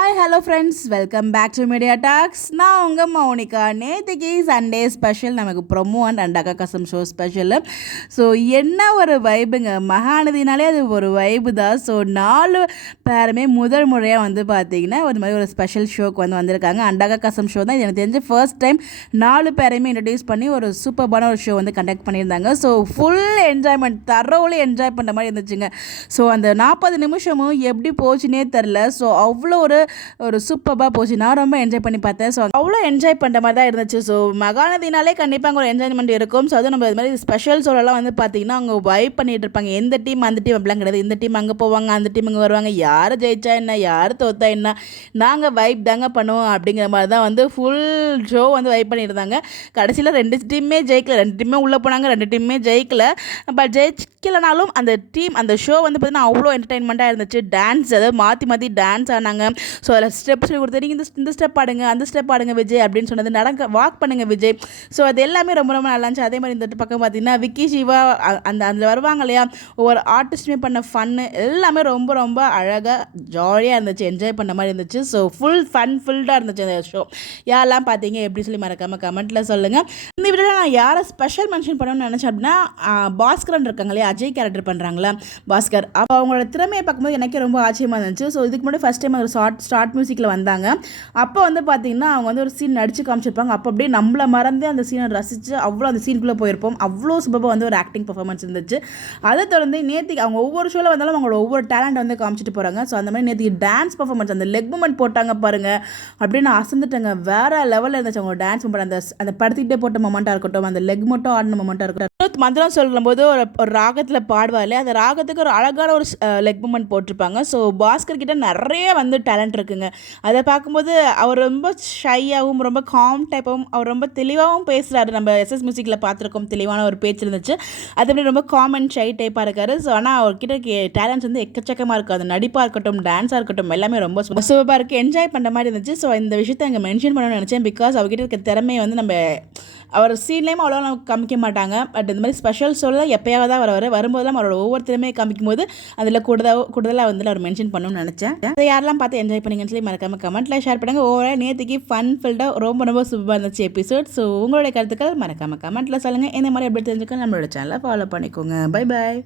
Hi hello friends, welcome back to Media Talks. நான் உங்கள் மௌனிகா. நேற்றுக்கு சண்டே ஸ்பெஷல் நமக்கு ப்ரொமோ அண்ட் அக்கா கசம் ஷோ ஸ்பெஷலு. ஸோ என்ன ஒரு வைபுங்க, மகாநதினாலே அது ஒரு வைபு தான். ஸோ 4 பேருமே முதல் முறையாக வந்து பார்த்திங்கன்னா ஒரு மாதிரி ஒரு ஸ்பெஷல் ஷோக்கு வந்திருக்காங்க. அண்டகா கசம் ஷோ தான் இது எனக்கு தெரிஞ்ச ஃபர்ஸ்ட் டைம் 4 பேரையுமே இன்ட்ரடியூஸ் பண்ணி ஒரு சூப்பர்பான ஒரு ஷோ வந்து கண்டக்ட் பண்ணியிருந்தாங்க. ஸோ ஃபுல் என்ஜாய்மெண்ட், தரோலி என்ஜாய் பண்ணுற மாதிரி இருந்துச்சுங்க. ஸோ அந்த 40 நிமிஷமும் எப்படி போச்சுன்னே தெரில. ஸோ அவ்வளோ ஒரு சூப்பராக போச்சு. நான் ரொம்ப என்ஜாய் பண்ணி பார்த்தேன். ஸோ அவ்வளோ என்ஜாய் பண்ணுற மாதிரி தான் இருந்துச்சு. ஸோ மகாநதினாலே கண்டிப்பாக அங்கே ஒரு என்ஜாய்மெண்ட் இருக்கும். ஸோ அதுவும் நம்ம இது மாதிரி ஸ்பெஷல் ஷோலெலாம் வந்து பார்த்திங்கன்னா அவங்க வைப் பண்ணிகிட்டு இருப்பாங்க. எந்த டீம் அந்த டீம் அப்படிலாம் கிடையாது. இந்த டீம் அங்கே போவாங்க, அந்த டீம் இங்கே வருவாங்க. யார் ஜெயிச்சா என்ன, யார் தோத்தா என்ன, நாங்கள் வைப் தாங்க பண்ணுவோம் அப்படிங்கிற மாதிரி தான் வந்து ஃபுல் ஷோ வந்து வைப் பண்ணியிருந்தாங்க. கடைசியில் 2 டீமே ஜெயிக்கல, 2 டீமே உள்ளே போனாங்க, 2 டீமே ஜெயிக்கல. பட் ஜெயிக்கலனாலும் அந்த டீம் அந்த ஷோ வந்து பார்த்திங்கன்னா அவ்வளோ என்டர்டைன்மெண்ட்டாக இருந்துச்சு. டான்ஸ், அதாவது மாற்றி மாற்றி டான்ஸ் ஆனாங்க. ஸோ அதில் ஸ்டெப்ஸ் கொடுத்து நீங்கள் இந்த ஸ்டெப் ஆடுங்க, அந்த ஸ்டெப் ஆடுங்க விஜய் அப்படின்னு சொன்னது, வாக் பண்ணுங்க விஜய். ஸோ அது எல்லாமே ரொம்ப ரொம்ப நல்லா இருந்துச்சு. அதே மாதிரி இந்த பக்கம் பார்த்தீங்கன்னா விக்கி சிவா அதில் வருவாங்க இல்லையா, ஒவ்வொரு ஆர்டிஸ்ட்டுமே பண்ண ஃபன்னு எல்லாமே ரொம்ப ரொம்ப அழகாக ஜாலியாக இருந்துச்சு, என்ஜாய் பண்ண மாதிரி இருந்துச்சு. ஸோ ஃபுல் ஃபுல்டாக இருந்துச்சு அந்த ஷோ. யாரெல்லாம் பார்த்தீங்க எப்படி சொல்லி மறக்காமல் கமெண்ட்டில் சொல்லுங்கள். இந்த வீடியோவில் நான் யாரை ஸ்பெஷல் மென்ஷன் பண்ணணும்னு நினச்சேன் அப்படின்னா, பாஸ்கரன் இருக்காங்க இல்லையா, அஜய் கேரக்டர் பண்ணுறாங்களா பாஸ்கர், அப்போ அவங்களோட திறமையை பார்க்கும்போது எனக்கே ரொம்ப ஆச்சரியமாக இருந்துச்சு. ஸோ இதுக்கு முன்னாடி ஃபஸ்ட் டைம் ஒரு ஸ்டார்ட் மியூசிக்கில் வந்தாங்க. அப்போ வந்து பார்த்திங்கன்னா அவங்க வந்து ஒரு சீன் நடிச்சு காமிச்சிருப்பாங்க. அப்போ அப்படியே நம்மளை மறந்து அந்த சீனை ரசித்து அவ்வளோ அந்த சீனுக்குள்ளே போயிருப்போம். அவ்வளோ சூப்பராக வந்து ஒரு ஆக்டிங் பர்ஃபார்மன்ஸ் இருந்துச்சு. அதை தொடர்ந்து நேற்றுக்கு அவங்க ஒவ்வொரு ஷோவில் வந்தாலும் அவங்களோட ஒவ்வொரு டேலண்ட் வந்து காமிச்சிட்டு போகிறாங்க. ஸோ அந்த மாதிரி நேற்றுக்கு டான்ஸ் பர்ஃபார்மன்ஸ், அந்த லெக் மூமெண்ட் போட்டாங்க பாருங்கள், அப்படின்னு அசந்துட்டாங்க. வேறு லெவலில் இருந்துச்சு அவங்க டான்ஸ் மூமெண்ட். அந்த படுத்திக்கிட்டே போட்ட மொமெண்ட்டாக இருக்கட்டும், அந்த லெக் மட்டும் ஆடின மொமெண்ட்டாக இருக்கட்டும். மந்திரம் சொல்லும்போது ஒரு ராகத்தில் பாடுவாள், அந்த ராகத்துக்கு ஒரு அழகான ஒரு லெக் மூமெண்ட் போட்டிருப்பாங்க. ஸோ பாஸ்கர் கிட்ட நிறைய வந்து டேலண்ட் இருக்குங்க. அதை பார்க்கும்போது அவர் ரொம்ப ஷையாகவும் ரொம்ப காம் டைப்பாகவும் அவர் ரொம்ப தெளிவாகவும் பேசுகிறாரு. நம்ம எஸ்எஸ் மியூசிக்கில் பார்த்துருக்கோம், தெளிவான ஒரு பேச்சு இருந்துச்சு. அதே ரொம்ப காம் அண்ட் ஷை டைப்பாக இருக்காரு. ஸோ ஆனால் அவர்கிட்ட டேலண்ட்ஸ் வந்து எக்கச்சக்கமாக இருக்குது. அது நடிப்பாக இருக்கட்டும், டான்ஸாக இருக்கட்டும், எல்லாமே ரொம்ப சூப்பராக இருக்குது, என்ஜாய் பண்ணுற மாதிரி இருந்துச்சு. ஸோ இந்த விஷயத்தை அங்கே மென்ஷன் பண்ணணும்னு நினச்சேன். பிகாஸ் அவர்கிட்ட இருக்க திறமையை வந்து நம்ம அவர் சீன்லேயும் அவ்வளோ நமக்கு காமிக்க மாட்டாங்க. பட் இந்த மாதிரி ஸ்பெஷல் ஷோலாம் எப்போயாவது தான் வரும்போதெல்லாம் அவரோட ஒவ்வொரு திறமையை காமிக்கும் போது அதில் கூடுதலாக வந்து அவர் மென்ஷன் பண்ணணும்னு நினச்சேன். அதை யாரெல்லாம் பார்த்து என்ஜாய் பண்ணிங்கன்னு சொல்லி மறக்காமல் கமெண்ட்டில் ஷேர் பண்ணுங்கள். ஓவராக நேற்றுக்கு ஃபுல்டாக ரொம்ப சூப்பராக இருந்துச்சு எபிசோட். ஸோ உங்களுடைய கருத்துக்கள் மறக்காமல் கமெண்ட்டில் சொல்லுங்கள். இந்த மாதிரி எப்படி தெரிஞ்சுக்க நம்மளோட சேனலை ஃபாலோ பண்ணிக்கோங்க. Bye bye.